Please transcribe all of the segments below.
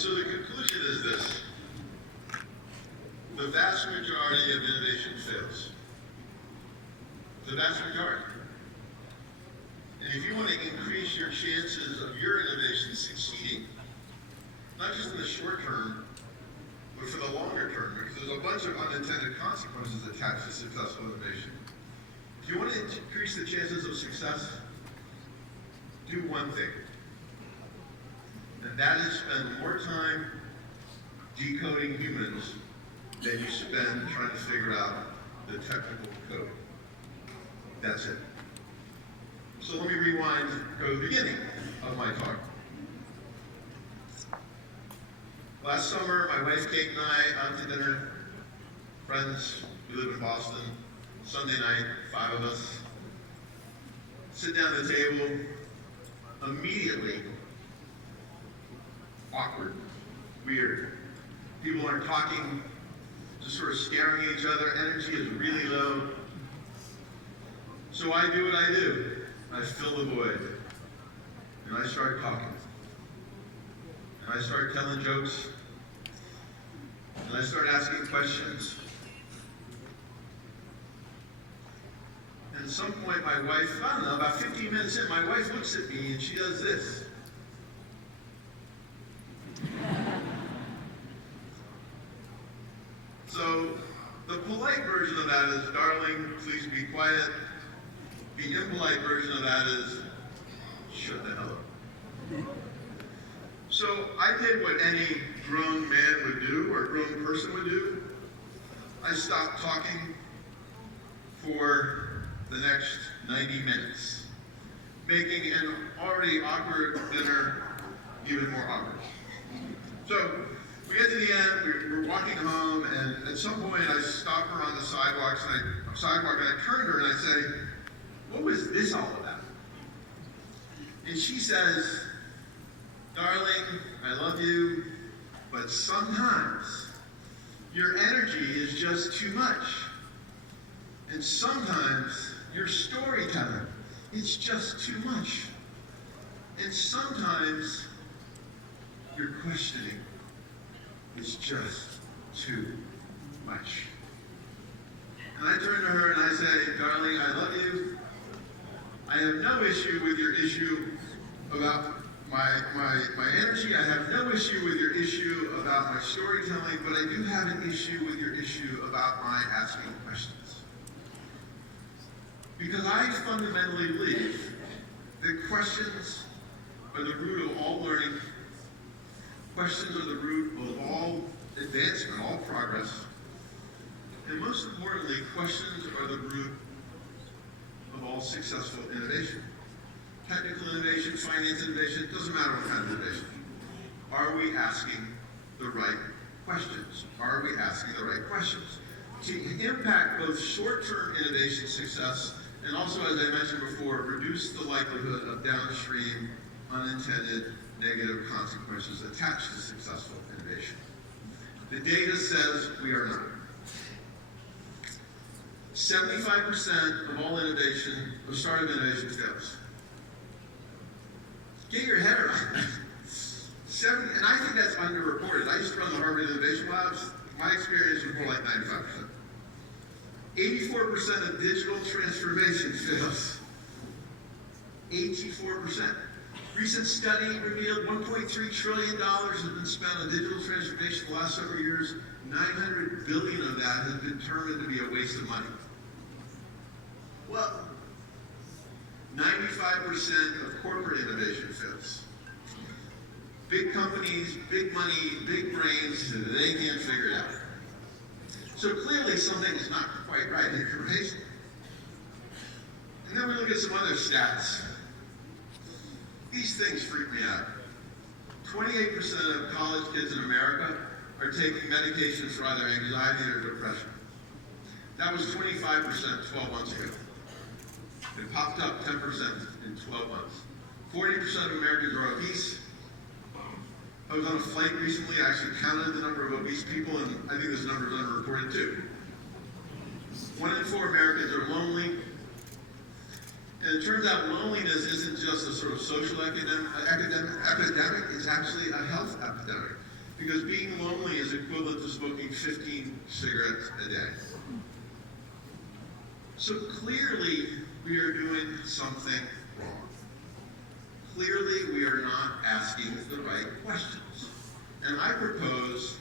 so the conclusion is this: the vast majority of innovation fails. The vast majority. And if you want to increase your chances of your innovation succeeding, not just in the short term, but for the longer term, because there's a bunch of unintended consequences attached to successful innovation. If you want to increase the chances of success, do one thing. And that is spend more time decoding humans than you spend trying to figure out the technical code. That's it. So let me rewind, go to the beginning of my talk. Last summer, my wife Kate and I out to dinner, friends, we live in Boston, Sunday night, 5 of us, sit down at the table, immediately awkward, weird. People aren't talking, just sort of staring at each other, energy is really low. So I do what I do. I fill the void, and I start talking, and I start telling jokes, and I start asking questions. And at some point, my wife, I don't know, about 15 minutes in, my wife looks at me and she does this. So the polite version of that is, darling, please be quiet. The impolite version of that is, shut the hell up. So I did what any grown man would do, or grown person would do. I stopped talking for the next 90 minutes, making an already awkward dinner even more awkward. So we get to the end, we're walking home, and at some point I stop her on the sidewalk, and I turn to her and I say, what was this all about? And she says, darling, I love you, but sometimes your energy is just too much. And sometimes your storytelling is just too much. And sometimes your questioning is just too much. And I turn to her and I say, darling, I love you. I have no issue with your issue about my energy. I have no issue with your issue about my storytelling, but I do have an issue with your issue about my asking questions. Because I fundamentally believe that questions are the root of all learning. Questions are the root of all advancement, all progress. And most importantly, questions are the root of all successful innovation. Technical innovation, finance innovation, it doesn't matter what kind of innovation. Are we asking the right questions? Are we asking the right questions? To impact both short-term innovation success and also, as I mentioned before, reduce the likelihood of downstream unintended negative consequences attached to successful innovation. The data says we are not. 75% of all innovation, of startup innovation fails. Get your head around that. And I think that's underreported. I used to run the Harvard Innovation Labs. My experience was more like 95%. 84% of digital transformation fails. 84%. Recent study revealed $1.3 trillion has been spent on digital transformation the last several years. 900 billion of that has been determined to be a waste of money. Well, 95% of corporate innovation fails. Big companies, big money, big brains, they can't figure it out. So clearly something is not quite right in innovation. And then we look at some other stats. These things freak me out. 28% of college kids in America are taking medications for either anxiety or depression. That was 25% 12 months ago. It popped up 10% in 12 months. 40% of Americans are obese. I was on a flight recently, I actually counted the number of obese people, and I think this number is underreported too. 1 in 4 Americans are lonely. And it turns out loneliness isn't just a sort of social epidemic, it's actually a health epidemic. because being lonely is equivalent to smoking 15 cigarettes a day. So clearly, we are doing something wrong. Clearly, we are not asking the right questions. And I propose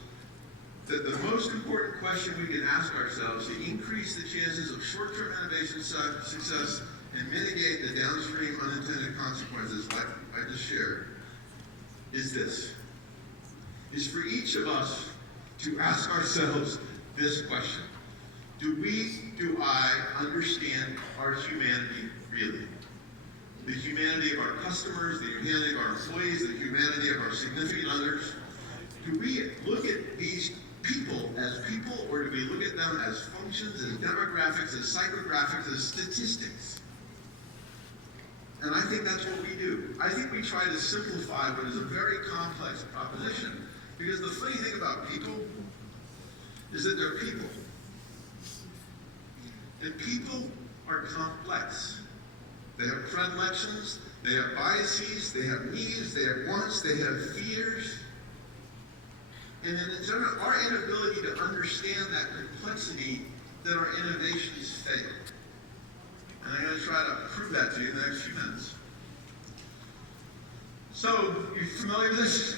that the most important question we can ask ourselves to increase the chances of short-term innovation success and mitigate the downstream unintended consequences like I just shared is this. Is for each of us to ask ourselves this question. Do I understand our humanity really? The humanity of our customers, the humanity of our employees, the humanity of our significant others. Do we look at these people as people, or do we look at them as functions, as demographics, as psychographics, as statistics? And I think that's what we do. I think we try to simplify what is a very complex proposition. Because the funny thing about people is that they're people. And people are complex. They have predilections, they have biases, they have needs, they have wants, they have fears. And then it's our inability to understand that complexity that our innovations fail. And I'm going to try to prove that to you in the next few minutes. So, you familiar with this?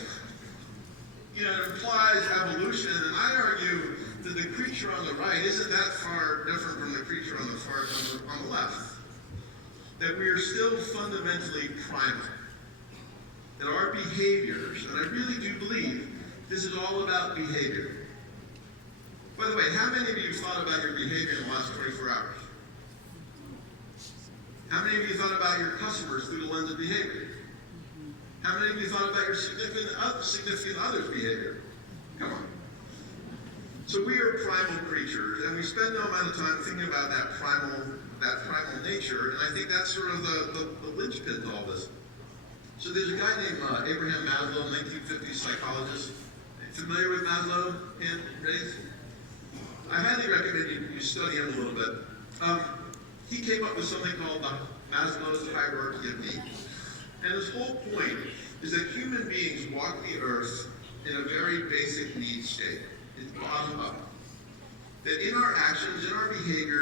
It implies evolution, and I argue that the creature on the right isn't that far different from the creature on the left. That we are still fundamentally primal. That our behaviors, and I really do believe this is all about behavior. By the way, how many of you thought about your behavior in the last 24 hours? How many of you thought about your customers through the lens of behavior? How many of you thought about your significant other's behavior? Come on. So we are primal creatures, and we spend no amount of time thinking about that primal nature, and I think that's sort of the linchpin to all this. So there's a guy named Abraham Maslow, 1950s psychologist. Familiar with Maslow? Hand raised? I highly recommend you study him a little bit. He came up with something called the Maslow's hierarchy of needs. And his whole point is that human beings walk the earth in a very basic need state. It's bottom up. That in our actions, in our behavior,